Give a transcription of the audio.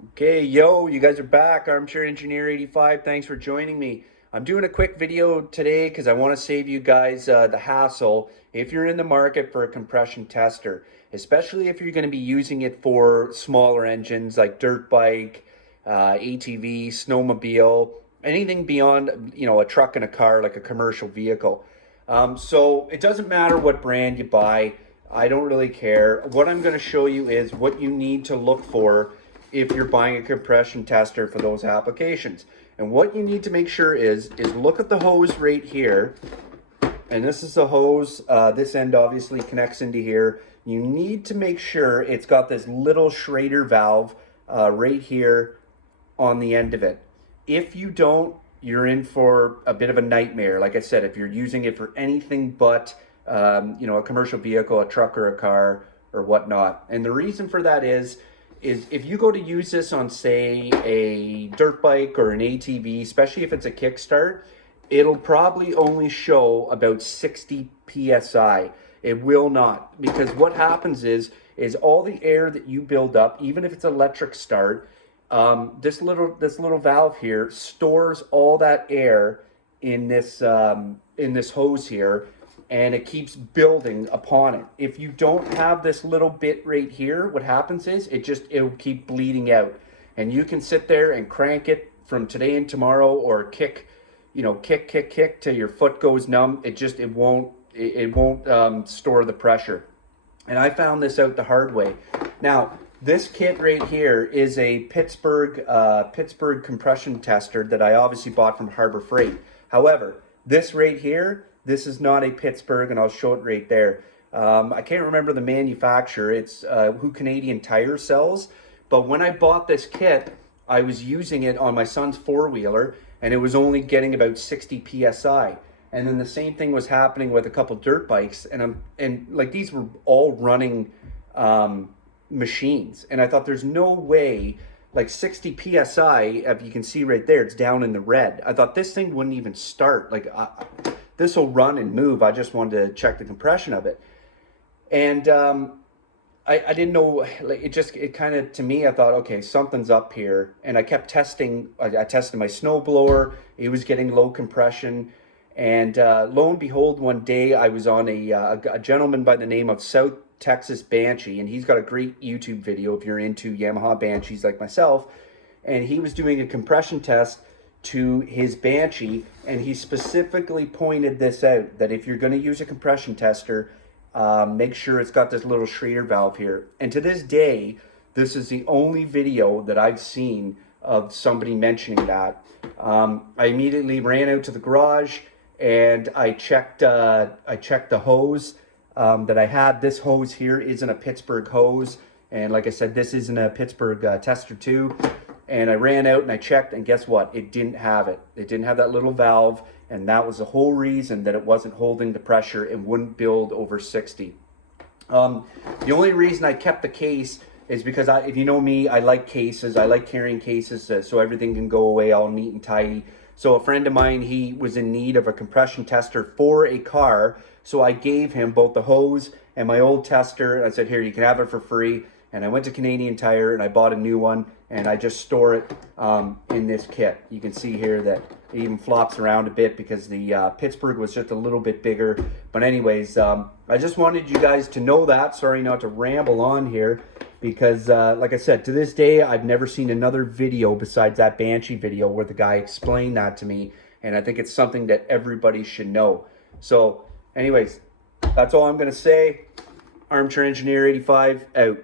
Okay, yo, you guys are back. Armchair Engineer 85. Thanks for joining me. I'm doing a quick video today because I want to save you guys the hassle if you're in the market for a compression tester, especially if you're going to be using it for smaller engines like dirt bike, ATV, snowmobile, anything beyond, a truck and a car like a commercial vehicle. So it doesn't matter what brand you buy. I don't really care. What I'm going to show you is what you need to look for if you're buying a compression tester for those applications. And what you need to make sure is look at the hose right here. And this is the hose. This end obviously connects into here. You need to make sure it's got this little Schrader valve right here on the end of it. If you don't, you're in for a bit of a nightmare. Like I said, if you're using it for anything but a commercial vehicle, a truck or a car or whatnot. And the reason for that is if you go to use this on, say, a dirt bike or an ATV, especially if it's a kickstart, it'll probably only show about 60 psi. It will not, because what happens is all the air that you build up, even if it's electric start, this little valve here stores all that air in this hose here, and it keeps building upon it. If you don't have this little bit right here, what happens is it'll keep bleeding out, and you can sit there and crank it from today and tomorrow, or kick till your foot goes numb. It won't store the pressure. And I found this out the hard way. Now, this kit right here is a Pittsburgh compression tester that I obviously bought from Harbor Freight. However, this right here, this is not a Pittsburgh, and I'll show it right there. I can't remember the manufacturer. It's who Canadian Tire sells. But when I bought this kit, I was using it on my son's four-wheeler, and it was only getting about 60 psi. And then the same thing was happening with a couple dirt bikes, and like these were all running machines, and I thought there's no way, like 60 psi, if you can see right there, it's down in the red. I thought this thing wouldn't even start. Like this will run and move. I just wanted to check the compression of it, and I didn't know. Like it kind of, to me, I thought, okay, something's up here, and I kept testing. I tested my snow blower. It was getting low compression. And lo and behold, one day I was on a gentleman by the name of South Texas Banshee, and he's got a great YouTube video if you're into Yamaha Banshees like myself. And he was doing a compression test to his Banshee, and he specifically pointed this out, that if you're going to use a compression tester, make sure it's got this little Schrader valve here. And to this day, this is the only video that I've seen of somebody mentioning that. I immediately ran out to the garage, and I checked the hose that I had. This hose here isn't a Pittsburgh hose, and like I said, this isn't a Pittsburgh tester too. And I ran out and I checked, and guess what? It didn't have it. It didn't have that little valve, and that was the whole reason that it wasn't holding the pressure and wouldn't build over 60. The only reason I kept the case is because if you know me, I like cases. I like carrying cases so everything can go away all neat and tidy. So a friend of mine, he was in need of a compression tester for a car. So I gave him both the hose and my old tester. I said, here, you can have it for free. And I went to Canadian Tire and I bought a new one, and I just store it in this kit. You can see here that it even flops around a bit because the Pittsburgh was just a little bit bigger. But anyways, I just wanted you guys to know that. Sorry not to ramble on here, because like I said, to this day, I've never seen another video besides that Banshee video where the guy explained that to me. And I think it's something that everybody should know. So anyways, that's all I'm going to say. Armchair Engineer 85 out.